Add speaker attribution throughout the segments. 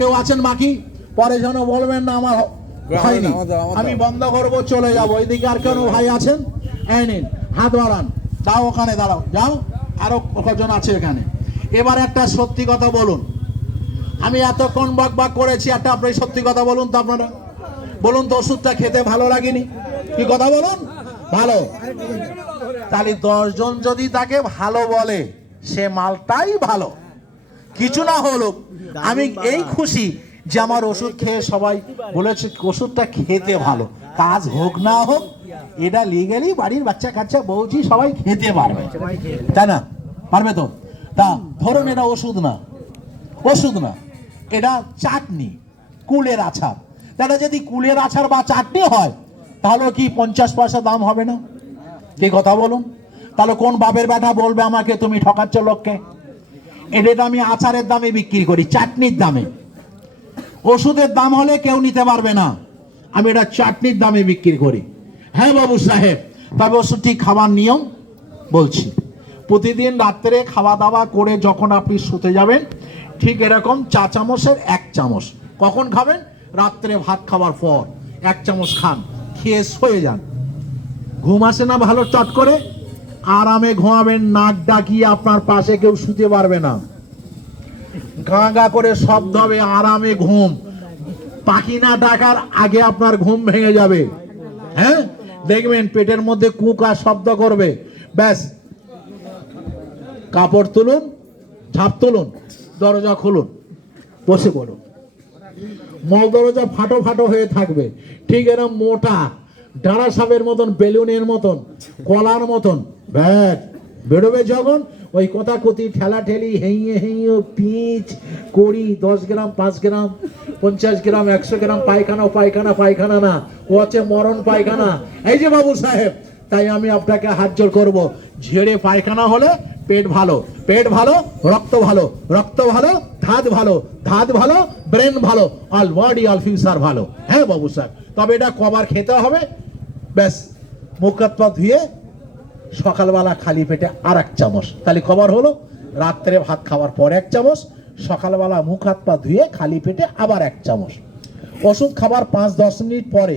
Speaker 1: কেউ আছেন বাকি পরে যেন বলবেন না আমার হয়নি আমি বন্ধ করবো চলে যাব এদিকে আর কেন ভাই আছেন নিন হাত বাড়ান যাও ওখানে দাঁড়াও যাও আরো কজন আছে এখানে এবার একটা সত্যি কথা বলুন আমি এতক্ষণ বাক বাক করেছি একটা আপনি সত্যি কথা বলুন তো আপনারা বলুন তো ওষুধটা খেতে ভালো লাগেনি কি কথা বলুন ভালো তাহলে দশজন যদি তাকে ভালো বলে সে মালটাই ভালো কিছু না হলো আমি এই খুশি যে আমার ওষুধ খেয়ে সবাই বলেছে ওষুধটা খেতে ভালো কাজ হোক না হোক এটা লিগালি বাড়ির বাচ্চা কাচ্চা বৌজি সবাই খেতে পারবে তাই না পারবে তো তা ধরুন এটা ওষুধ না ওষুধ না এটা চাটনি কুলের আছার তাহলে যদি কুলের আছার বা চাটনি হয় তাহলে কি পঞ্চাশ পয়সা দাম হবে না কি কথা বলুন তাহলে কোন বাপের ব্যাটা বলবে আমাকে তুমি ঠকাচ্ছ লোককে এদের দামি আচারের দামে বিক্রি করি চাটনির দামে ওষুধের দাম হলে কেউ নিতে পারবে না আমি এটা চাটনির দামে বিক্রি করি হ্যাঁ বাবু সাহেব তবে ওষুধটি খাবার নিয়ম বলছি প্রতিদিন রাত্রে খাওয়া দাওয়া করে যখন আপনি শুতে যাবেন ঠিক এরকম চা চামচের এক চামচ কখন খাবেন রাত্রে ভাত খাওয়ার পর এক চামচ খান খেয়ে শুয়ে যান ঘুম আসে না ভালো চট করে আরামে ঘুমাবেন নাক ডাকিয়ে আপনার পাশে কেউ শুতে পারবে না গা গা করে শব্দ হবে আরামে ঘুম পাখি না ডাকার আগে আপনার ঘুম ভেঙে যাবে হ্যাঁ দেখবেন পেটের মধ্যে কুকা শব্দ করবে ব্যাস কাপড় তুলুন ঝাপ তুলুন দরজা খুলুন বসে পড়ুন মল দরজা ফাটো ফাটো হয়ে থাকবে ঠিক এরম মোটা ডাঁড়া সাপের মতন বেলুনের মতন কলার মতন ব্যাট বেরোবে যখন ওই কথি ঠেলা ঠেলি হেঁয়ে হেঁয়ে পিচ কড়ি দশ গ্রাম পাঁচ গ্রাম পঞ্চাশ গ্রাম একশো গ্রাম পায়খানা পায়খানা পায়খানা না ও আছে মরণ পায়খানা এই যে বাবু সাহেব তাই আমি আপনাকে হাত জোর করবো ঝেড়ে পায়খানা হলে পেট ভালো পেট ভালো রক্ত ভালো রক্ত ভালো ধাত ভালো ধাত ভালো ব্রেন ভালো অল বডি অল ফিউচার ভালো হ্যাঁ বাবু স্যার তবে এটা কবার খেতে হবে ব্যাস মুখাত্মা ধুয়ে সকালবেলা খালি পেটে আর এক চামচ তাহলে খবর হলো রাত্রে ভাত খাওয়ার পর এক চামচ সকালবেলা মুখ হাত পা ধুয়ে খালি পেটে আবার এক চামচ ওষুধ খাবার পাঁচ দশ মিনিট পরে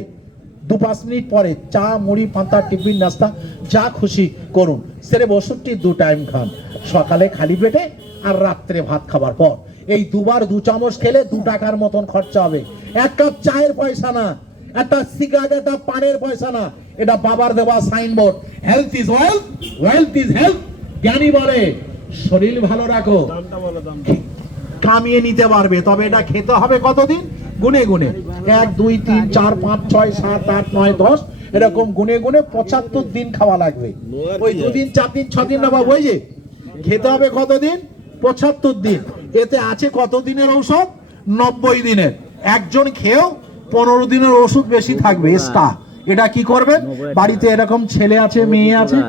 Speaker 1: দু পাঁচ মিনিট পরে চা মুড়ি পান্তা টিফিন নাস্তা যা খুশি করুন সেরে ওষুধটি দু টাইম খান সকালে খালি পেটে আর রাত্রে ভাত খাবার পর এই দুবার দু চামচ খেলে দু টাকার মতন খরচা হবে এক কাপ চায়ের পয়সা না একটা সিগারেট একটা পানের পয়সা না এটা বাবার দেওয়া signboard health is wealth wealth is health জ্ঞানী বলে শরীর ভালো রাখো কামিয়ে নিতে পারবে তবে এটা খেতে হবে কতদিন গুনে গুনে এক দুই তিন চার পাঁচ ছয় সাত আট নয় দশ এরকম গুনে গুনে পঁচাত্তর দিন খাওয়া লাগবে ওই দুদিন চার দিন দিন না বাবু ওই যে খেতে হবে কতদিন পঁচাত্তর দিন এতে আছে কত দিনের ঔষধ নব্বই দিনের একজন খেয়েও পনেরো দিনের ওষুধ বেশি থাকবে হ্যাঁ। স্টার এটা কি করবেন বাড়িতে এরকম ছেলে আছে মেয়ে আছে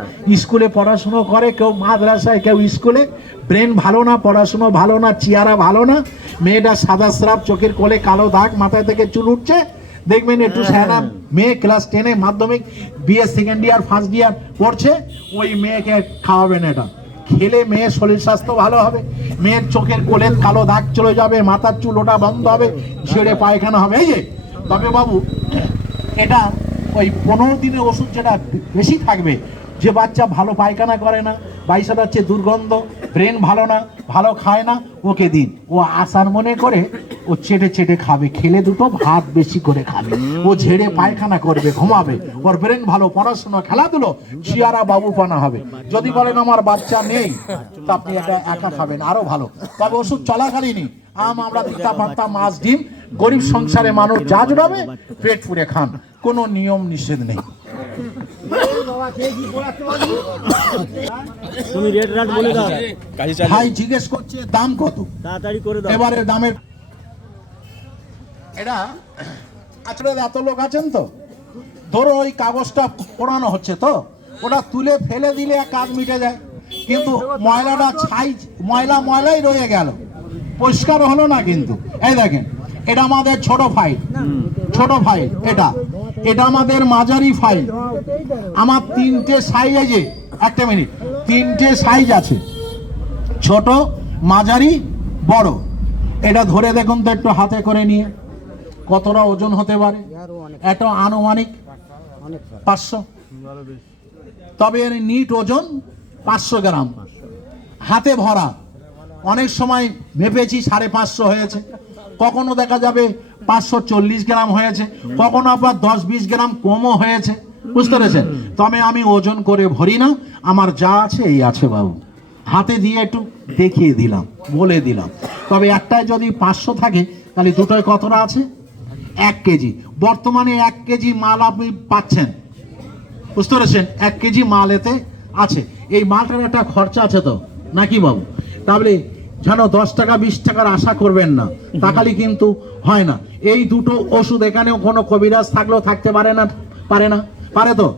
Speaker 1: স্কুলে পড়াশুনো করে কেউ মাদ্রাসায় কেউ স্কুলে ব্রেন ভালো না পড়াশুনো ভালো না চেয়ারা ভালো না মেয়েটা সাদা স্রাব চোখের কোলে কালো দাগ মাথায় থেকে চুল উঠছে দেখবেন একটু হ্যাঁ। স্যারা মেয়ে ক্লাস টেনে মাধ্যমিক BA second year first year পড়ছে ওই মেয়েকে খাওয়াবেন এটা খেলে মেয়ের শরীর স্বাস্থ্য ভালো হবে মেয়ের চোখের কোলের কালো দাগ চলে যাবে মাথার চুল ওটা বন্ধ হবে ছেড়ে পায়খানা হবে এই যে তবে বাবু এটা ওই পনেরো দিনের ওষুধ যেটা বেশি থাকবে যে বাচ্চা ভালো পায়খানা করে না বাইশা হচ্ছে দুর্গন্ধ ব্রেন ভালো না ভালো খায় না ওকে দিন ও আসার মনে করে ও চেটে চেটে খাবে খেলে দুটো ভাত বেশি করে খাবে ও ঝেড়ে পায়খানা করবে ঘুমাবে ওর ব্রেন ভালো পড়াশোনা খেলাধুলো চিয়ারা বাবু পানা হবে যদি বলেন আমার বাচ্চা নেই তা আপনি একা খাবেন আরো ভালো তবে ওষুধ চলাকালীনই আম আমরা দিতে মাছ ডিম গরিব সংসারে মানুষ যা জোটাবে পেট পুড়ে খান কোনো নিয়ম নিষেধ নেই ভাই জিজ্ঞেস করছে দাম কত তাড়াতাড়ি করে এবারে দামের এটা এত লোক আছেন তো ধরো ওই কাগজটা পোড়ানো হচ্ছে তো ওটা তুলে ফেলে দিলে কাজ মিটে যায় কিন্তু ময়লাটা ছাই ময়লা ময়লাই রয়ে গেল পরিষ্কার হলো না কিন্তু এই দেখেন এটা আমাদের ছোট ফাইল ছোট ফাইল এটা এটা আমাদের মাঝারি ফাইল আমার তিনটে সাইজ আছে একটা মিনিট তিনটে সাইজ আছে ছোট মাঝারি বড় এটা ধরে দেখুন তো একটু হাতে করে নিয়ে কতটা ওজন হতে পারে এত আনুমানিক পাঁচশো তবে এর নিট ওজন পাঁচশো গ্রাম হাতে ভরা অনেক সময় ভেবেছি সাড়ে পাঁচশো হয়েছে কখনো দেখা যাবে পাঁচশো চল্লিশ গ্রাম হয়েছে কখনো আবার দশ বিশ গ্রাম কমও হয়েছে বুঝতে পেরেছেন তবে আমি ওজন করে ভরি না আমার যা আছে এই আছে বাবু হাতে দিয়ে একটু দেখিয়ে দিলাম বলে দিলাম তবে একটায় যদি পাঁচশো থাকে তাহলে দুটোয় কতটা আছে এক কেজি বর্তমানে এক কেজি মাল আপনি পাচ্ছেন বুঝতে পেরেছেন এক কেজি মাল এতে আছে এই মালটার একটা খরচা আছে তো নাকি বাবু তাহলে যেন দশ টাকা বিশ টাকার আশা করবেন না তাকালি কিন্তু হয় না এই দুটো ওষুধ এখানেও কোনো কবিরাজ থাকলেও থাকতে পারে না পারে না পারে তো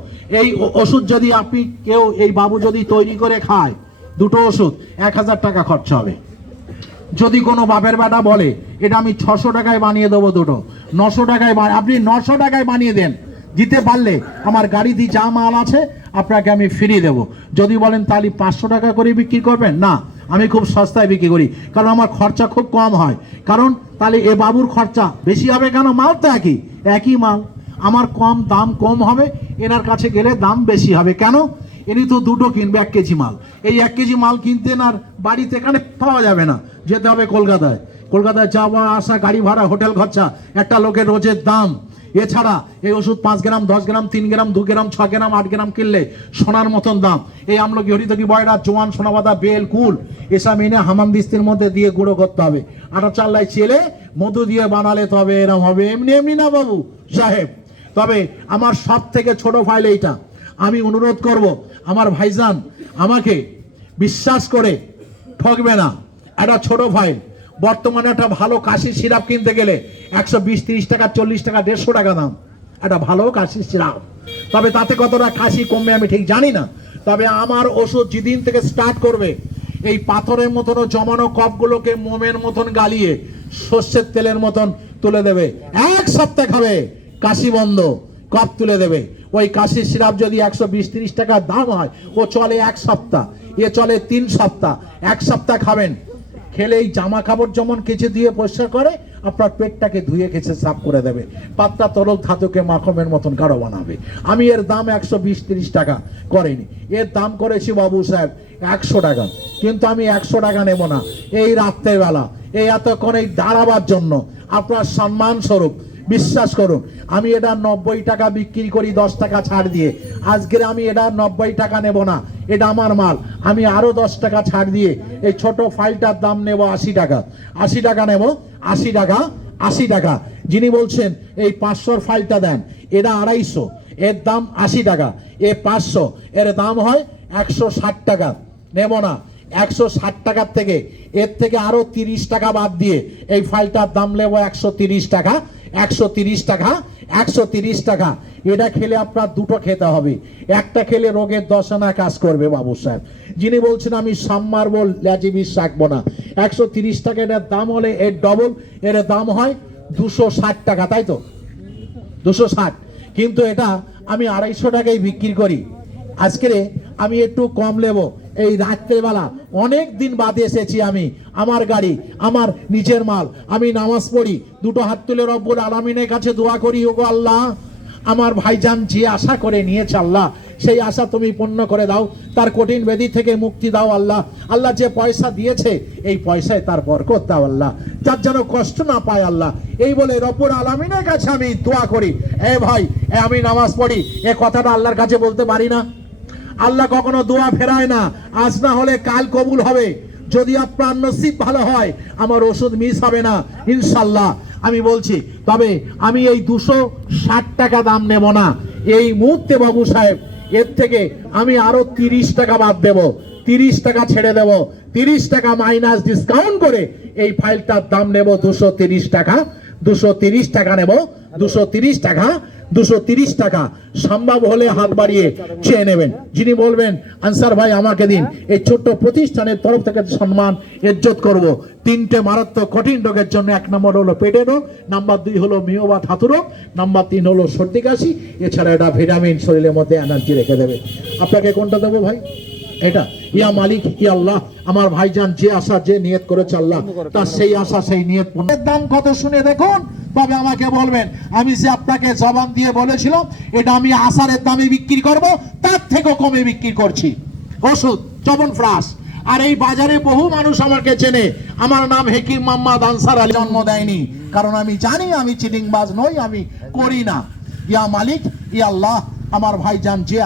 Speaker 1: এই ওষুধ যদি আপনি কেউ এই বাবু যদি তৈরি করে খায় দুটো ওষুধ এক হাজার টাকা খরচা হবে যদি কোনো বাপের বেটা বলে এটা আমি ছশো টাকায় বানিয়ে দেবো দুটো নশো টাকায় আপনি নশো টাকায় বানিয়ে দেন দিতে পারলে আমার গাড়িতে যা মাল আছে আপনাকে আমি ফিরিয়ে দেব যদি বলেন তাহলে পাঁচশো টাকা করে বিক্রি করবেন না আমি খুব সস্তায় বিক্রি করি কারণ আমার খরচা খুব কম হয় কারণ তাহলে এ বাবুর খরচা বেশি হবে কেন মাল তো একই একই মাল আমার কম দাম কম হবে এনার কাছে গেলে দাম বেশি হবে কেন এনি তো দুটো কিনবে এক কেজি মাল এই এক কেজি মাল কিনতে এনার বাড়িতে এখানে পাওয়া যাবে না যেতে হবে কলকাতায় কলকাতায় যাওয়া আসা গাড়ি ভাড়া হোটেল খরচা একটা লোকের রোজের দাম এছাড়া এই ওষুধ পাঁচ গ্রাম দশ গ্রাম তিন গ্রাম দু গ্রাম ছ গ্রাম আট গ্রাম কিনলে সোনার মতন দাম এই আমলকি হরিতকি বয়রা জোয়ান সোনাবাদা বেল কুল এসব এনে হামানদিস্তির মধ্যে দিয়ে গুঁড়ো করতে হবে আটা চাল্লায় চেলে মধু দিয়ে বানালে তবে এরম হবে এমনি এমনি না বাবু সাহেব তবে আমার সব থেকে ছোট ফাইল এইটা আমি অনুরোধ করব আমার ভাইজান আমাকে বিশ্বাস করে ঠকবে না একটা ছোট ফাইল বর্তমানে একটা ভালো কাশির সিরাপ কিনতে গেলে একশো বিশ তিরিশ টাকা চল্লিশ টাকা দেড়শো টাকা দাম একটা ভালো কাশির সিরাপ তবে তাতে কতটা কাশি কমবে আমি ঠিক জানি না তবে আমার ওষুধ যেদিন থেকে স্টার্ট করবে এই পাথরের মতন জমানো কপগুলোকে মোমের মতন গালিয়ে সর্ষের তেলের মতন তুলে দেবে এক সপ্তাহ খাবে কাশি বন্ধ কপ তুলে দেবে ওই কাশির সিরাপ যদি একশো বিশ তিরিশ টাকার দাম হয় ও চলে এক সপ্তাহ এ চলে তিন সপ্তাহ এক সপ্তাহ খাবেন খেলে এই জামা কাপড় যেমন কেচে ধুয়ে পরিষ্কার করে আপনার পেটটাকে ধুয়ে কেচে সাফ করে দেবে পাতলা তরল ধাতুকে মাখমের মতন গাঢ় বানাবে আমি এর দাম একশো বিশ তিরিশ টাকা করেনি এর দাম করেছি বাবু সাহেব একশো টাকা কিন্তু আমি একশো টাকা নেব না এই রাত্রেবেলা এই এতক্ষণ এই দাঁড়াবার জন্য আপনার সম্মান স্বরূপ বিশ্বাস করুন আমি এটা নব্বই টাকা বিক্রি করি দশ টাকা ছাড় দিয়ে আজকের আমি এটা নব্বই টাকা নেব না এটা আমার মাল আমি আরও দশ টাকা ছাড় দিয়ে এই ছোট ফাইলটার দাম নেব আশি টাকা আশি টাকা নেব আশি টাকা আশি টাকা যিনি বলছেন এই পাঁচশোর ফাইলটা দেন এটা আড়াইশো এর দাম আশি টাকা এ পাঁচশো এর দাম হয় একশো ষাট টাকা নেব না একশো ষাট টাকার থেকে এর থেকে আরও তিরিশ টাকা বাদ দিয়ে এই ফাইলটার দাম নেব একশো তিরিশ টাকা একশো তিরিশ টাকা একশো তিরিশ টাকা এটা খেলে আপনার দুটো খেতে হবে একটা খেলে রোগের দশানা কাজ করবে বাবু সাহেব যিনি বলছেন আমি সাম মারব ল্যাজিবিস রাখবো না একশো তিরিশ টাকা এটার দাম হলে এর ডবল এর দাম হয় দুশো ষাট টাকা তাই তো দুশো ষাট কিন্তু এটা আমি আড়াইশো টাকায় বিক্রি করি আজকে আমি একটু কম নেবো এই রাত্রেবেলা অনেক দিন বাদে এসেছি আমি আমার গাড়ি আমার নিজের মাল আমি নামাজ পড়ি দুটো হাত তুলে রব্বুর আলমিনের কাছে দোয়া করি ওগো আল্লাহ আমার ভাইজান যে আশা করে নিয়েছে আল্লাহ সেই আশা তুমি পূর্ণ করে দাও তার কঠিন বেদি থেকে মুক্তি দাও আল্লাহ আল্লাহ যে পয়সা দিয়েছে এই পয়সায় তার বরকত দাও আল্লাহ যার যেন কষ্ট না পায় আল্লাহ এই বলে রপুর আলামিনের কাছে আমি দোয়া করি এ ভাই এ আমি নামাজ পড়ি এ কথাটা আল্লাহর কাছে বলতে পারি না আল্লাহ কখনো দোয়া ফেরায় না আজ না হলে কাল কবুল হবে যদি আপনার নসিব ভালো হয় আমার ওষুধ মিস হবে না ইনশাল্লাহ আমি বলছি তবে আমি এই দুশো ষাট টাকা দাম নেব না এই মুহূর্তে বাবু সাহেব এর থেকে আমি আরও তিরিশ টাকা বাদ দেব তিরিশ টাকা ছেড়ে দেব তিরিশ টাকা মাইনাস ডিসকাউন্ট করে এই ফাইলটার দাম নেব দুশো তিরিশ টাকা দুশো তিরিশ টাকা নেব দুশো তিরিশ টাকা দুশো তিরিশ টাকা সম্ভব হলে হাত বাড়িয়ে চেয়ে নেবেন যিনি বলবেন আনসার ভাই আমাকে দিন এই ছোট্ট প্রতিষ্ঠানের তরফ থেকে সম্মান ইজ্জত করব তিনটে মারাত্মক কঠিন রোগের জন্য এক নম্বর হলো পেটের রোগ নাম্বার দুই হলো মিওবাত রোগ নাম্বার তিন হলো সর্দি কাশি এছাড়া এটা ভিটামিন শরীরের মধ্যে এনার্জি রেখে দেবে আপনাকে কোনটা দেবো ভাই এটা ইয়া মালিক ইয়া আল্লাহ আমার ভাইজান যে আশা যে নিয়ত করেছে আল্লাহ তার সেই আশা সেই নিয়ত দাম কত শুনে দেখুন তবে আমাকে বলবেন আমি যে আপনাকে জবান দিয়ে বলেছিলাম এটা আমি আশার দামে বিক্রি করব তার থেকেও কমে বিক্রি করছি ওষুধ চবন ফ্রাস আর এই বাজারে বহু মানুষ আমাকে চেনে আমার নাম হেকিম মাম্মাদ আনসার আলী জন্ম দেয়নি কারণ আমি জানি আমি চিটিংবাজ নই আমি করি না ইয়া মালিক ইয়া আল্লাহ আমার ভাইজান যে